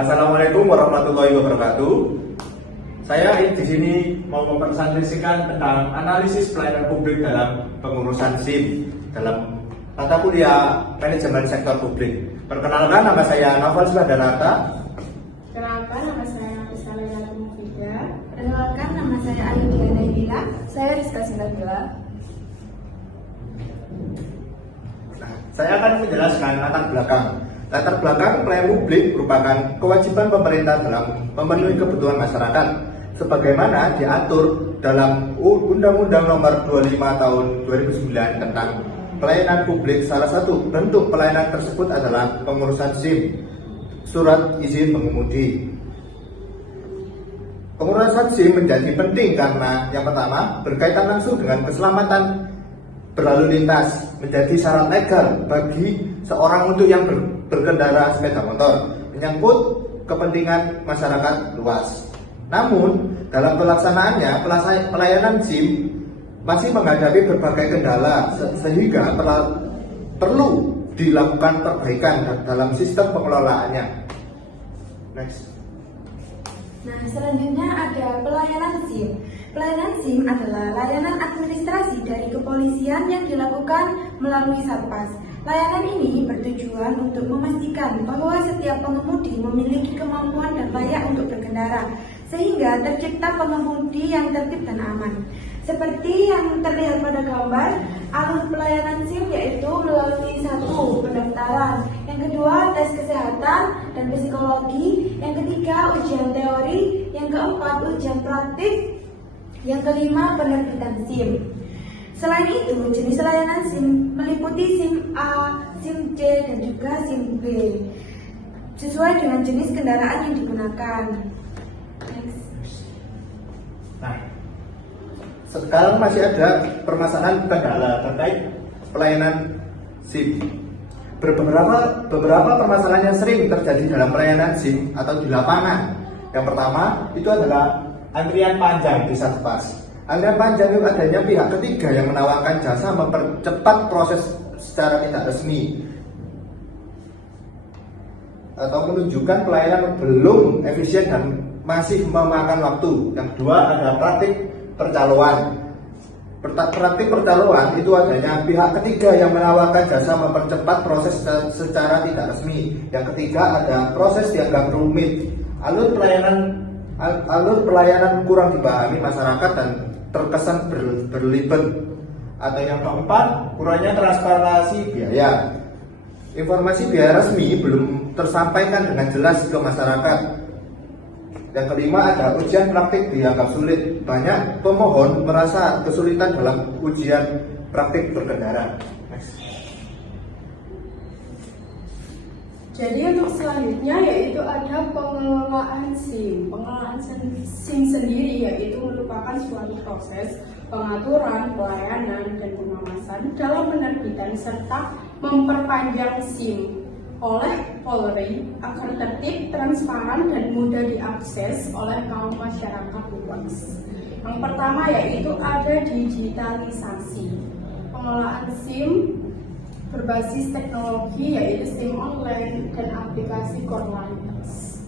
Assalamualaikum warahmatullahi wabarakatuh. Saya di sini mau mempresentasikan tentang analisis pelayanan publik dalam pengurusan SIM dalam mata kuliah manajemen sektor publik. Perkenalkan, nama saya Novel Suhadarata. Perkenalkan, nama saya Rizka Mufida. Perkenalkan, nama saya Ayu Diana Indila. Saya Rizka Sindagila. Saya akan menjelaskan latar belakang pelayanan publik merupakan kewajiban pemerintah dalam memenuhi kebutuhan masyarakat sebagaimana diatur dalam Undang-Undang Nomor 25 Tahun 2009 tentang pelayanan publik. Salah satu bentuk pelayanan tersebut adalah pengurusan SIM, surat izin mengemudi. Pengurusan SIM menjadi penting karena yang pertama berkaitan langsung dengan keselamatan berlalu lintas, menjadi syarat legal bagi seorang untuk yang berkendara sepeda motor, menyangkut kepentingan masyarakat luas. Namun dalam pelaksanaannya pelayanan SIM masih menghadapi berbagai kendala sehingga perlu dilakukan perbaikan dalam sistem pengelolaannya. Next. Nah, selanjutnya ada pelayanan SIM. Pelayanan SIM adalah layanan administrasi dari kepolisian yang dilakukan melalui Satpas. Layanan ini bertujuan untuk memastikan bahwa setiap pengemudi memiliki kemampuan dan layak untuk berkendara, sehingga tercipta pengemudi yang tertib dan aman. Seperti yang terlihat pada gambar, alur pelayanan SIM yaitu melalui satu, pendaftaran, yang kedua tes kesehatan dan psikologi, yang ketiga ujian teori, yang keempat ujian praktik, yang kelima penerbitan SIM. Selain itu, jenis layanan SIM meliputi SIM A, SIM C, dan juga SIM B sesuai dengan jenis kendaraan yang digunakan. Next. Nah, sekarang masih ada permasalahan kendala terkait pelayanan SIM. Beberapa permasalahan yang sering terjadi dalam pelayanan SIM atau di lapangan. Yang pertama itu adalah antrian panjang di Satpas. Antrian panjang itu adanya pihak ketiga yang menawarkan jasa mempercepat proses secara tidak resmi atau menunjukkan pelayanan belum efisien dan masih memakan waktu. Yang kedua ada praktik percaloan. Praktik percaloan itu adanya pihak ketiga yang menawarkan jasa mempercepat proses secara tidak resmi. Yang ketiga ada proses dianggap rumit. Alur pelayanan kurang dipahami masyarakat dan terkesan berlibat. Atau yang keempat, kurangnya transparansi biaya. Informasi biaya resmi belum tersampaikan dengan jelas ke masyarakat. Yang kelima ada ujian praktik dianggap sulit. Banyak pemohon merasa kesulitan dalam ujian praktik berkendara. Next. Jadi untuk selanjutnya yaitu ada pengelolaan SIM. Pengelolaan SIM sendiri yaitu merupakan suatu proses pengaturan, pelayanan, dan pengawasan dalam penerbitan serta memperpanjang SIM oleh Polri agar tertib, transparan, dan mudah diakses oleh kaum masyarakat luas. Yang pertama yaitu ada digitalisasi. Pengelolaan SIM berbasis teknologi yaitu SIM online dan aplikasi Korlantas.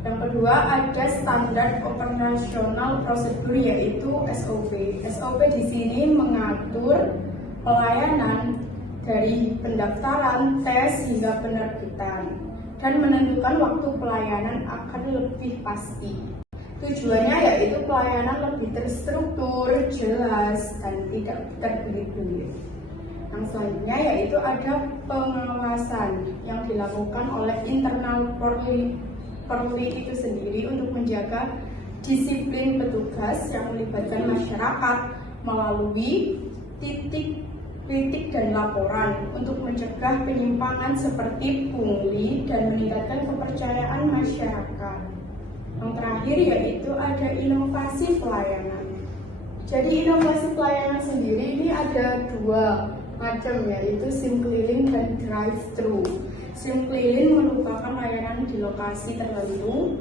Yang kedua ada standar operasional prosedur yaitu SOP. SOP di sini mengatur pelayanan dari pendaftaran, tes hingga penerbitan dan menentukan waktu pelayanan agar lebih pasti. Tujuannya yaitu pelayanan lebih terstruktur, jelas, dan tidak terbelit-belit. Yang selanjutnya yaitu ada pengawasan yang dilakukan oleh internal Polri itu sendiri untuk menjaga disiplin petugas yang melibatkan masyarakat melalui titik dan laporan untuk mencegah penyimpangan seperti pungli dan meningkatkan kepercayaan masyarakat. Yang terakhir yaitu ada inovasi pelayanan. Jadi inovasi pelayanan sendiri ini ada dua macam yaitu SIM keliling dan drive-thru. SIM keliling merupakan layanan di lokasi tertentu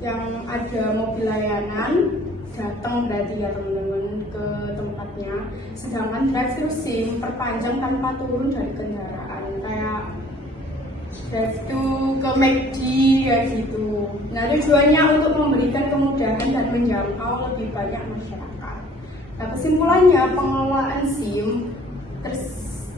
yang ada mobil layanan datang berarti ya teman-teman ke tempatnya. Sedangkan drive-thru SIM perpanjang tanpa turun dari kendaraan, kayak drive to ke McD kayak gitu. Nah, tujuannya untuk memberikan kemudahan dan menjangkau lebih banyak masyarakat. Nah, kesimpulannya pengelolaan SIM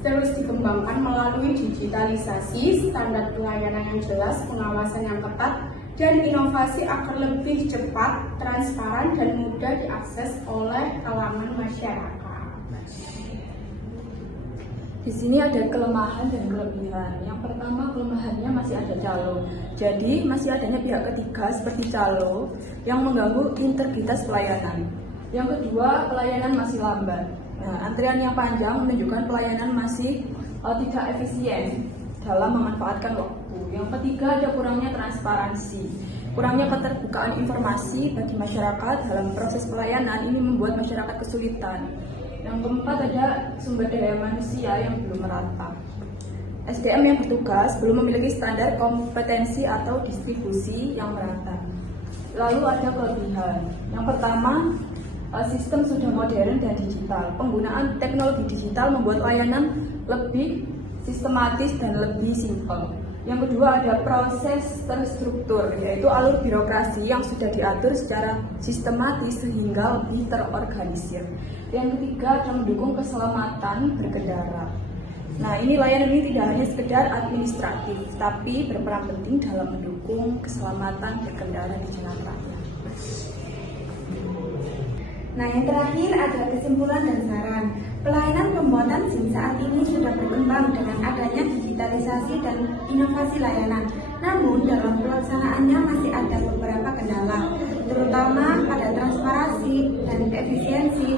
terus dikembangkan melalui digitalisasi, standar pelayanan yang jelas, pengawasan yang ketat, dan inovasi agar lebih cepat, transparan, dan mudah diakses oleh kalangan masyarakat. Di sini ada kelemahan dan kelebihan. Yang pertama, kelemahannya masih ada calo. Jadi masih adanya pihak ketiga seperti calo yang mengganggu integritas pelayanan. Yang kedua, pelayanan masih lambat. Nah, antrian yang panjang menunjukkan pelayanan masih tidak efisien dalam memanfaatkan waktu. Yang ketiga, ada kurangnya transparansi. Kurangnya keterbukaan informasi bagi masyarakat dalam proses pelayanan ini membuat masyarakat kesulitan. Yang keempat, ada sumber daya manusia yang belum merata. SDM yang bertugas belum memiliki standar kompetensi atau distribusi yang merata. Lalu ada kelebihan. Yang pertama, sistem sudah modern dan digital. Penggunaan teknologi digital membuat layanan lebih sistematis dan lebih simpel. Yang kedua, ada proses terstruktur, yaitu alur birokrasi yang sudah diatur secara sistematis sehingga lebih terorganisir. Yang ketiga, ada mendukung keselamatan berkendara. Nah, ini layanan ini tidak hanya sekedar administratif, tapi berperan penting dalam mendukung keselamatan berkendara di jalan raya. Nah, yang terakhir ada kesimpulan dan saran. Pelayanan pembuatan SIM saat ini sudah berkembang dengan adanya digitalisasi dan inovasi layanan. Namun, dalam pelaksanaannya masih ada beberapa kendala, terutama pada transparansi dan efisiensi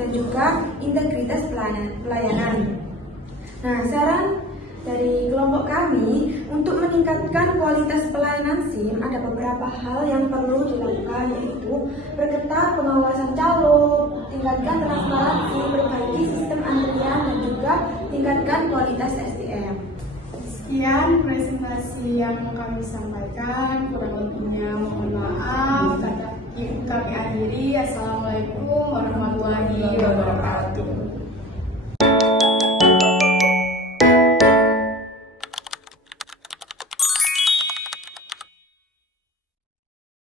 dan juga integritas pelayanan. Nah, saran dari kelompok kami untuk meningkatkan kualitas pelayanan SIM ada beberapa hal yang perlu dilakukan, yaitu perketat pengawasan calo, tingkatkan transparansi, perbaiki sistem antrian, dan juga tingkatkan kualitas SDM. Sekian presentasi yang kami sampaikan, kurang lebihnya mohon maaf. Kami akhiri. Assalamualaikum warahmatullahi wabarakatuh.